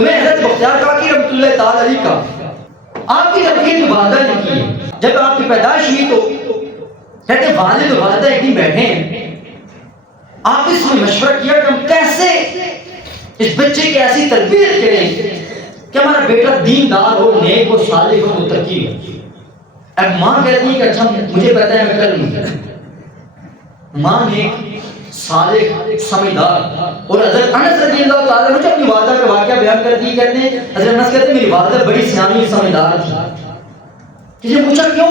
تو میں حضرت بختیار کاکی رحمۃ اللہ تعالی علیہ کا آپ کی طرف یہ وعدہ نہیں کی. جب آپ کی پیدائش ہوئی تو کہتے والد و والدہ ایک دن بیٹھے ہیں, آپ اس میں مشورہ کیا کہ ہم کیسے اس بچے کی ایسی تربیت کریں کہ ہمارا بیٹا دیندار ہو, نیک ہو, صالح ہو, متقی ہو. اب ماں کہتی ہے کہ اچھا مجھے پتہ ہے میں کر لوں گی. ماں نیک, صالح, سمجھدار. اور حضرت انس رضی اللہ تعالیٰ عنہ اپنی والدہ کا واقعہ بیان کرتی ہے, کہتے ہیں حضرت انس کہتے ہیں میری والدہ بڑی سیانی سمجھدار تھی. کسی نے پوچھا کیوں؟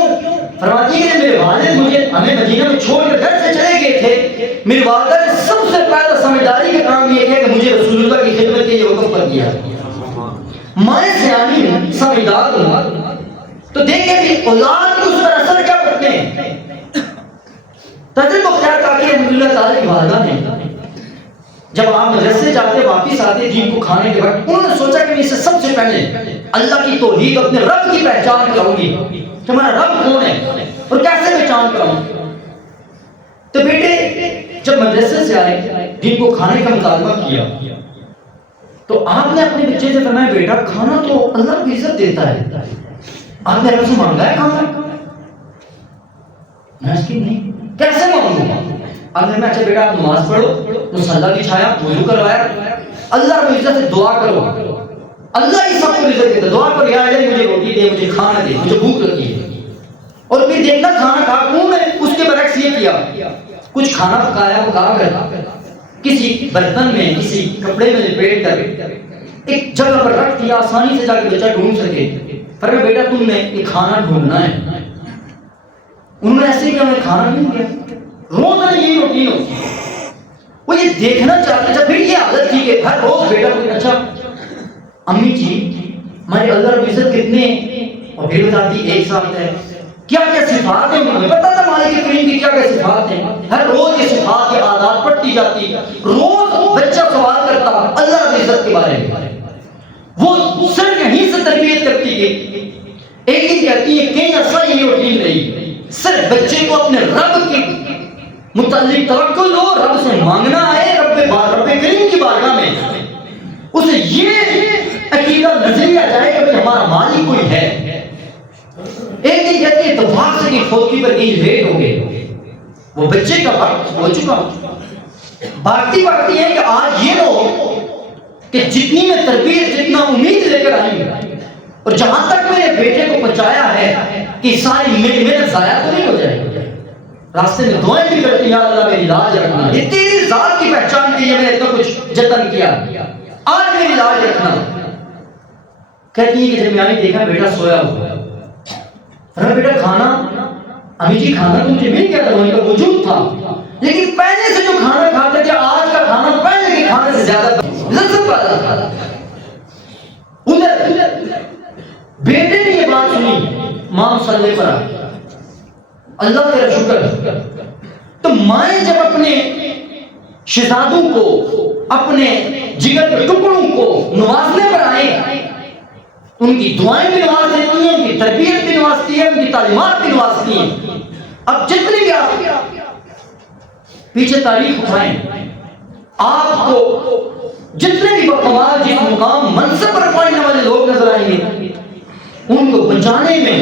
فرماتی ہے کہ میرے والد مجھے ہمیں مدینہ میں چھوڑ کر گھر سے چلے گئے تھے, میری والدہ نے سب سے پہلا سمجھداری کا کام یہ کیا کہ مجھے رسول اللہ کی خدمت کے لیے حکم کر دیا. مائیں سیانی ہوں, سمجھدار ہوں, تو دیکھیں کہ اولاد کو اس پر اثر کیا کرتے ہیں. حضرت بختیار کاکی رحمۃ اللہ تعالی کی والدہ نے جب آپ مدرسے جاتے واپس آتے دین کو کھانے کے بعد, انہوں نے سوچا کہ میں اسے سب سے پہلے اللہ کی توحید, اپنے رب کی پہچان کراؤں گی کہ ہمارا رب کون ہے اور کیسے پہچان کراؤں. تو بیٹے جب مدرسے سے آئے, دین کو کھانے کا مطالبہ کیا, تو آپ نے اپنے بچے سے فرمایا بیٹا کھانا تو اللہ کو عزت دیتا ہے, آپ نے رب سے مانگا ہے کھانا؟ میں اس کی نہیں, کیسے مانگوں گا؟ آپ نے اچھا بیٹا آپ نماز پڑھو, مصلی بچھایا, وضو کروایا, اللہ کو عزت سے دعا کرو, اللہ ہی سب کو عزت دیتا, دعا کرو یا الہی مجھے روٹی دے, مجھے کھانا دے, مجھے بھوک لگی ہے. اور پھر دیکھنا کھانا کھا کوں میں اس کے برعکس یہ کیا, کچھ کھانا پکایا, پکا کر کسی برتن میں کسی کپڑے میں لپیٹ کر ایک جگہ پر رکھ دیا, آسانی سے جا کے بچہ ڈھونڈ سکے. فرمایا بیٹا تم نے یہ کھانا ڈھونڈنا ہے. انہوں نے ایسے کیا, انہیں کھانا نہیں دیا. روز یہی روٹین ہوتی ہے, وہ یہ دیکھنا چاہتے. جب پھر یہ عادت تھی کہ ہر روز بیٹا کو اچھا امی جی ہمارے اللہ رب عزت کتنے ہیں, اور پھر بتاتی ایک ساتھ ہے, کیا کیا صفات ہیں, مجھے پتا تھا مالک کریم کی کیا کیا صفات ہیں. ہر روز یہ صفات کے عادات پڑھتی جاتی, روز بچہ سوال کرتا اللہ رب عزت کے بارے میں. وہ صرف یہیں سے تربیت کرتی گئی. ایک دن کہتی ہے کہ ایسا یہ روٹین نہیں, صرف بچے کو اپنے رب کے متعلق توکل ہو, رب سے مانگنا ہے, رب کریم کی بارگاہ میں اسے یہ عقیدہ نظریہ جائے کہ ہمارا مالک کوئی ہے. ایک دن کہتی ہے اتفاق سے کہ کھوتی پر کہیں لیٹ ہو گئے, وہ بچے کا وقت ہو چکا. بھاگتی بھاگتی ہے کہ آج یہ نہ ہو کہ جتنی میں تربیت جتنا امید لے کر آئی اور جہاں تک میرے بیٹے کو پہنچایا ہے کہ ساری محنت ضائع تو نہیں ہو جائے. راستے میں دعائیں بھی کرتی, یا اللہ میری لاج رکھنا, یہ تیری ذات کی پہچان کے لیے میں نے اتنا کچھ جتن کیا, آج میری لاج رکھنا. کہتی ہے کہ جب میں نے دیکھا بیٹا سویا ہوا, بیٹا کھانا, امی جی کھانا تو مجھے مل گیا تھا, وہیں کا وجود تھا, لیکن پہلے سے جو کھانا کھاتے تھے آج کا کھانا پہلے کے کھانے سے زیادہ لذت والا تھا. ادھر بیٹے نے یہ بات سنی, ماں مسلح پر آ, اللہ تیرا شکر. تو مائیں جب اپنے شہزادوں کو, اپنے جگر کے ٹکڑوں کو نوازنے پر آئے, ان کی دعائیں بھی نواز دیتی ہیں, ان کی تربیت بھی نوازتی ہے, ان کی تعلیمات بھی نوازتی ہیں. اب جتنے بھی آپ پیچھے تاریخ اٹھائیں, آپ کو جتنے بھی بکمال جس مقام منصب پر پہنچنے والے لوگ نظر آئیں گے, ان کو بچانے میں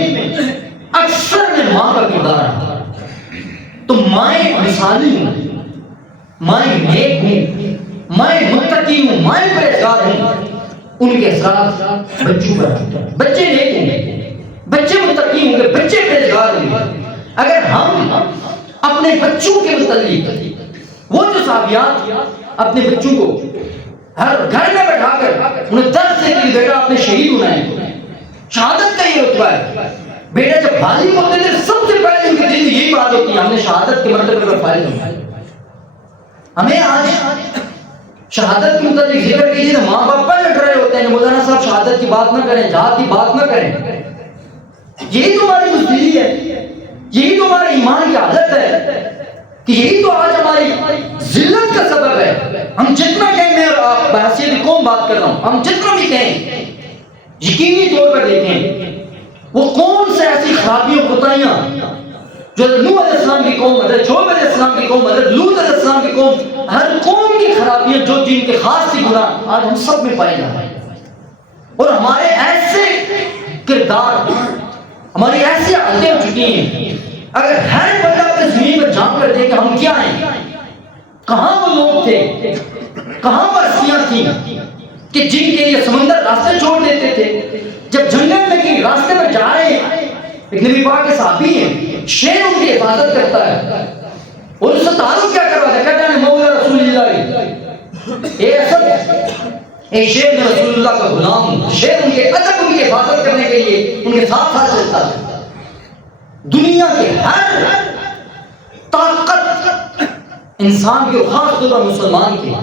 اکثر میں ماں کا کردار ہے. تو مائیں مثالی ہوں, مائیں نیک ہوں, مائیں متقی ہوں, مائیں پرہیزگار ہوں, ان کے اثرات بچوں پر. بچے نیک ہوں گے, بچے متقی ہوں گے, بچے پرہیزگار ہوں گے. اگر ہم اپنے بچوں کے متعلق وہ جو صحابیات اپنے بچوں کو ہر گھر میں بٹھا کر انہیں درس سے کہ بیٹا آپ نے شہید ہونا ہے, شہادت کا یہ رتبہ ہے. بیٹا جب بالغ ہوتے تھے سب سے پہلے ان کے دل میں یہی بات ہوتی ہے ہم نے شہادت کے مرتبے پر فائز ہونا ہے. ہمیں آج شہادت کے متعلق ذکر کیجیے تو ماں باپ پر لٹ رہے ہوتے ہیں, مولانا صاحب شہادت کی بات نہ کریں, جہاد کی بات نہ کریں. یہی تو ہماری بزدلی ہے, یہی تو ہمارے ایمان کی عادت ہے, کہ یہی تو آج ہماری ذلت کا سبب ہے. ہم جتنا کہیں, میں اور آپ بحثیت قوم بات کر رہا ہوں, ہم جتنا بھی کہیں یقینی طور پر دیکھیں وہ کون سے ایسی خرابیوں کوتاہیاں جو نوح علیہ السلام کی قوم, حضرت شعیب علیہ السلام کی قوم, حضرت لوط علیہ السلام کی قوم, ہر قوم کی خرابیاں جو جن کے خاص سی گناہ آج ہم سب میں پائے جا رہے ہیں. اور ہمارے ایسے کردار، ہماری ایسی عادتیں ہو چکی ہیں، اگر ہر بندہ اپنی زمین پر جھانک کر دے کہ ہم کیا ہیں، کہاں وہ لوگ تھے، کہاں وہ ہستیاں تھیں کہ جن کے لیے سمندر راستے چھوڑ دیتے تھے، جب جنگل میں کہیں راستے پر جا رہے ہیں، ایک نبی پاک کے صحابی ہیں، شیر ان کی حفاظت کرتا ہے، اور اس سے تعلق کیا کرواتا ہے، کہتا ہے مولا رسول اللہ، اے اسد، اے شیر میں رسول اللہ کا غلام ہوں۔ شیر ان کے ادب، ان کی حفاظت کرنے کے لیے ان کے ساتھ ساتھ چلتا ہے۔ دنیا کے ہر طاقت انسان کے، خاص طور پر مسلمان کے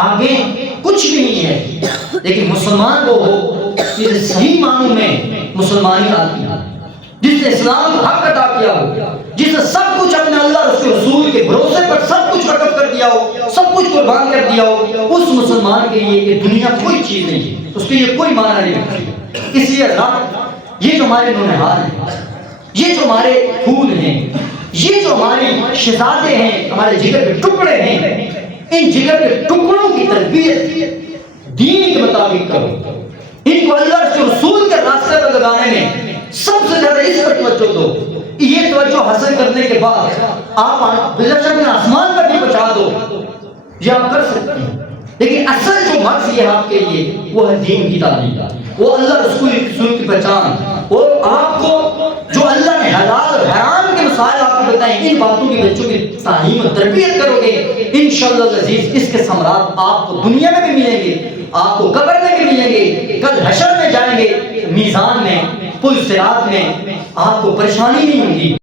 آگے کچھ بھی نہیں ہے، لیکن مسلمان وہ ہو جسے صحیح معنوں میں مسلمانی آتی ہے، جس نے اسلام کو حق عطا کیا ہو، جس نے سب کچھ اپنے اللہ اور اس کے رسول کے بھروسے پر سب کچھ وقف کر دیا ہو، سب کچھ قربان کر دیا ہو، اس مسلمان کے لیے یہ دنیا کوئی چیز نہیں ہے، اس کے لیے کوئی معنی نہیں رکھتی۔ اس لیے اللہ، یہ جو ہمارے نونہال ہیں، یہ جو ہمارے پھول ہیں، یہ جو ہماری شہزادے ہیں، ہمارے جگر کے ٹکڑے ہیں، ان جگر کے ٹکڑوں کی تربیت دین کے مطابق کرو، ان کو اللہ کے رسول کے راستے پر لگانے میں سب سے زیادہ اس پر توجہ دو۔ یہ توجہ حاصل کرنے کے بعد آپ بلا شک آسمان پر بھی پہنچا دو، یہ آپ کر سکتے ہیں، لیکن اصل جو مقصد ہے آپ کے لیے وہ ہے دین کی تعلیم، وہ اللہ رسول کی پہچان، اور آپ کو جو اللہ نے حلال اور حرام کے مسائل آپ کو بتائیں، ان باتوں کی بچوں کی تعلیم اور تربیت کرو گے، انشاءاللہ العزیز اس کے ثمرات آپ کو دنیا میں بھی ملیں گے، آپ کو قبر میں بھی ملیں گے، کل حشر میں جائیں گے، میزان میں، پل صراط میں آپ کو پریشانی نہیں ہوگی۔